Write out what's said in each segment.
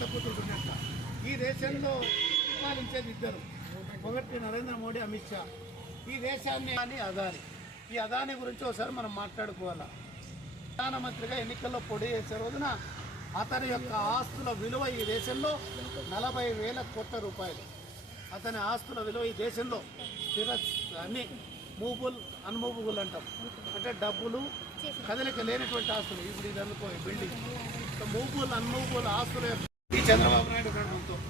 దత్తపుత్రుడు ఈ దేశంలో పరిపాలించేది ఇద్దరు. ఒకటి నరేంద్ర మోడీ అమిత్ షా. ఈ దేశాన్ని అని అదాని. ఈ అదాని గురించి ఒకసారి మనం మాట్లాడుకోవాలా? ప్రధానమంత్రిగా ఎన్నికల్లో పొడి చేసే రోజున అతని యొక్క ఆస్తుల విలువ ఈ దేశంలో నలభై వేల కోట్ల రూపాయలు. అతని ఆస్తుల విలువ ఈ దేశంలో స్థిర అన్ని మూబుల్ అన్మూబుల్ అంటాం. అంటే డబ్బులు కదలిక లేనటువంటి ఆస్తులు. ఇప్పుడు ఇది అనుకో బిల్డింగ్ మూబుల్ అన్మూబుల్ ఆస్తుల ఈ చంద్రబాబు నాయుడు ప్రభుత్వం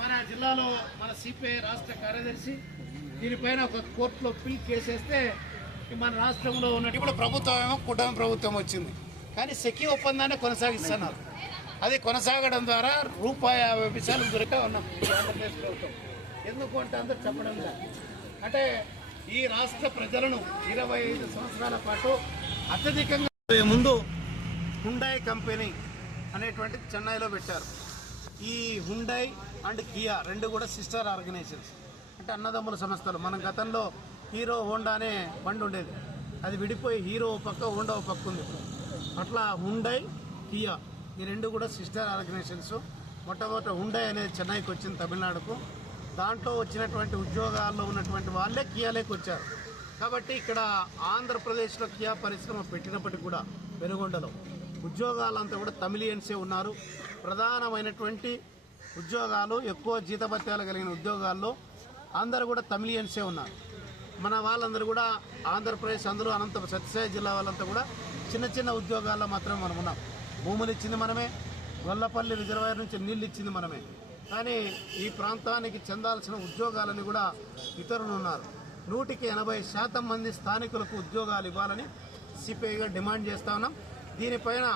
మన జిల్లాలో మన సిపిఐ రాష్ట్ర కార్యదర్శి దీనిపైన ఒక కోర్టులో పిల్ కేసేస్తే మన రాష్ట్రంలో ఉన్న ఇప్పుడు ప్రభుత్వం ఏమో కుటుంబ ప్రభుత్వం వచ్చింది. కానీ సెకీ ఒప్పందాన్ని కొనసాగిస్తున్నారు. అది కొనసాగడం ద్వారా రూపాయి యాభై పైసలు దొరికే ఉన్నాం. ఆంధ్రప్రదేశ్ ప్రభుత్వం ఎందుకు అంటే అందరూ చెప్పడం లేదు. అంటే ఈ రాష్ట్ర ప్రజలను ఇరవై ఐదు సంవత్సరాల పాటు అత్యధికంగా ముందు హుండాయ్ కంపెనీ అనేటువంటిది చెన్నైలో పెట్టారు. ఈ హుండై అండ్ కియా రెండు కూడా సిస్టర్ ఆర్గనైజేషన్స్ అంటే అన్నదమ్ముల సంస్థలు. మనం గతంలో హీరో హోండా అనే బండి ఉండేది. అది విడిపోయి హీరో పక్క హోండా ఓ పక్క ఉంది అట్లా హుండై కియా ఈ రెండు కూడా సిస్టర్ ఆర్గనైజేషన్స్ మొట్టమొదట హుండై అనేది చెన్నైకి వచ్చింది తమిళనాడుకు. దాంట్లో వచ్చినటువంటి ఉద్యోగాల్లో ఉన్నటువంటి వాళ్ళే కియాలోకి వచ్చారు. కాబట్టి ఇక్కడ ఆంధ్రప్రదేశ్లో కియా పరిశ్రమ పెట్టినప్పటికీ కూడా వెనుగొండలో. ఉద్యోగాలంతా కూడా తమిళియన్సే ఉన్నారు. ప్రధానమైనటువంటి ఉద్యోగాలు ఎక్కువ జీతభత్యాలు కలిగిన ఉద్యోగాల్లో అందరూ కూడా తమిళియన్సే ఉన్నారు. మన వాళ్ళందరూ కూడా ఆంధ్రప్రదేశ్ అందరూ అనంత సత్యసాయి జిల్లా వాళ్ళంతా కూడా చిన్న చిన్న ఉద్యోగాల్లో మాత్రమే మనం ఉన్నాం. భూములు ఇచ్చింది మనమే గొల్లపల్లి రిజర్వాయర్ నుంచి నీళ్ళు ఇచ్చింది మనమే. కానీ ఈ ప్రాంతానికి చెందాల్సిన ఉద్యోగాలని కూడా ఇతరులు ఉన్నారు. నూటికి ఎనభై శాతం మంది స్థానికులకు ఉద్యోగాలు ఇవ్వాలని సిపిఐగా డిమాండ్ చేస్తా ఉన్నాం. దీనిపైన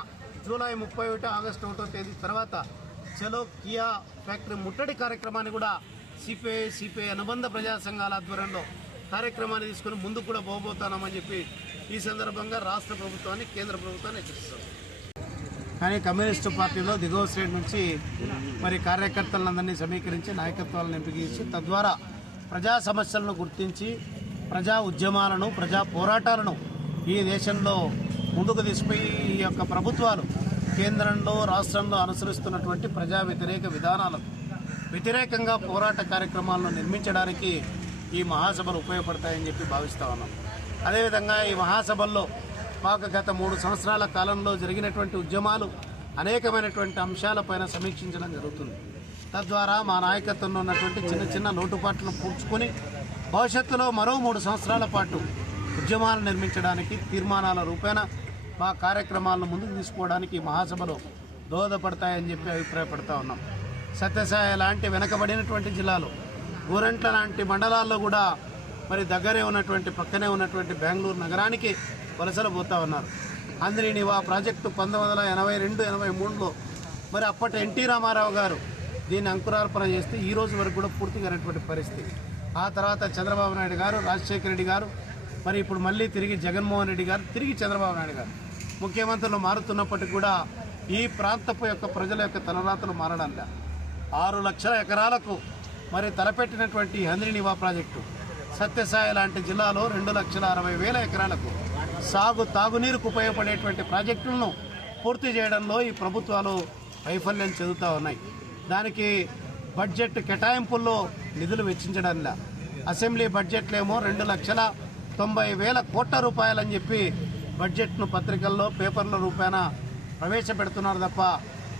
జూలై ముప్పై ఒకటి ఆగస్టు ఒకటో తేదీ తర్వాత చలో కియా ఫ్యాక్టరీ ముట్టడి కార్యక్రమాన్ని కూడా సిపిఐ సిపిఐ అనుబంధ ప్రజా సంఘాల ఆధ్వర్యంలో కార్యక్రమాన్ని తీసుకుని ముందుకు కూడా పోబోతున్నామని చెప్పి ఈ సందర్భంగా రాష్ట్ర ప్రభుత్వాన్ని కేంద్ర ప్రభుత్వాన్ని హెచ్చరిస్తాం కానీ కమ్యూనిస్టు పార్టీలో దిగువ శ్రేణి నుంచి మరి కార్యకర్తలందరినీ సమీకరించి నాయకత్వాలను ఎంపిక తద్వారా ప్రజా సమస్యలను గుర్తించి ప్రజా ఉద్యమాలను ప్రజా పోరాటాలను ఈ దేశంలో ముందుకు తీసుకుపోయి ఈ యొక్క ప్రభుత్వాలు కేంద్రంలో రాష్ట్రంలో అనుసరిస్తున్నటువంటి ప్రజా వ్యతిరేక విధానాలకు వ్యతిరేకంగా పోరాట కార్యక్రమాలను నిర్మించడానికి ఈ మహాసభలు ఉపయోగపడతాయని చెప్పి భావిస్తా ఉన్నాం. అదేవిధంగా ఈ మహాసభల్లో మాకు గత మూడు సంవత్సరాల కాలంలో జరిగినటువంటి ఉద్యమాలు అనేకమైనటువంటి అంశాలపైన సమీక్షించడం జరుగుతుంది. తద్వారా మా నాయకత్వంలో ఉన్నటువంటి చిన్న చిన్న లోటుపాట్లను పూడ్చుకొని భవిష్యత్తులో మరో మూడు సంవత్సరాల పాటు ఉద్యమాలు నిర్మించడానికి తీర్మానాల రూపేణ మా కార్యక్రమాలను ముందుకు తీసుకోవడానికి మహాసభలు దోహదపడతాయని చెప్పి అభిప్రాయపడతా ఉన్నాం. సత్యసాయి లాంటి వెనకబడినటువంటి జిల్లాలు గోరెంట్ల లాంటి మండలాల్లో కూడా మరి దగ్గరే ఉన్నటువంటి పక్కనే ఉన్నటువంటి బెంగళూరు నగరానికి వలసలు పోతా ఉన్నారు. అందరి నివా ప్రాజెక్టు పంతొమ్మిది వందల ఎనభై రెండు ఎనభై మూడులో మరి అప్పటి ఎన్టీ రామారావు గారు దీన్ని అంకురార్పణ చేస్తే ఈ రోజు వరకు కూడా పూర్తిగా అయినటువంటి పరిస్థితి. ఆ తర్వాత చంద్రబాబు నాయుడు గారు రాజశేఖర రెడ్డి గారు మరి ఇప్పుడు మళ్ళీ తిరిగి జగన్మోహన్ రెడ్డి గారు తిరిగి చంద్రబాబు నాయుడు గారు ముఖ్యమంత్రులు మారుతున్నప్పటికీ కూడా ఈ ప్రాంతపు యొక్క ప్రజల యొక్క తలరాతలు మారడంలా. ఆరు లక్షల ఎకరాలకు మరి తలపెట్టినటువంటి హంద్రి నివా ప్రాజెక్టు సత్యసాయి లాంటి జిల్లాలో రెండు లక్షల అరవై వేల ఎకరాలకు సాగు తాగునీరుకు ఉపయోగపడేటువంటి ప్రాజెక్టులను పూర్తి చేయడంలో ఈ ప్రభుత్వాలు వైఫల్యం చెందుతూ ఉన్నాయి. దానికి బడ్జెట్ కేటాయింపుల్లో నిధులు వెచ్చించడంలా. అసెంబ్లీ బడ్జెట్లేమో రెండు లక్షల తొంభై వేల కోట్ల రూపాయలని చెప్పి బడ్జెట్ను పత్రికల్లో పేపర్ల రూపాన ప్రవేశపెడుతున్నారు తప్ప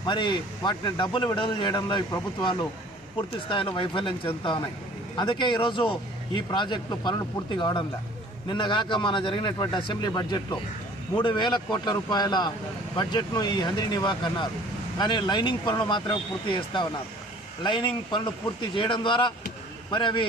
మరి వాటిని డబ్బులు విడుదల చేయడంలో ఈ ప్రభుత్వాలు పూర్తి స్థాయిలో వైఫల్యం చెందుతా ఉన్నాయి. అందుకే ఈరోజు ఈ ప్రాజెక్టులు పనులు పూర్తి కావడంలే నిన్నగాక మన జరిగినటువంటి అసెంబ్లీ బడ్జెట్లో మూడు వేల కోట్ల రూపాయల బడ్జెట్ను ఈ హంద్రి నివాక్ అన్నారు. కానీ లైనింగ్ పనులు మాత్రమే పూర్తి చేస్తూ ఉన్నారు. లైనింగ్ పనులు పూర్తి చేయడం ద్వారా మరి అవి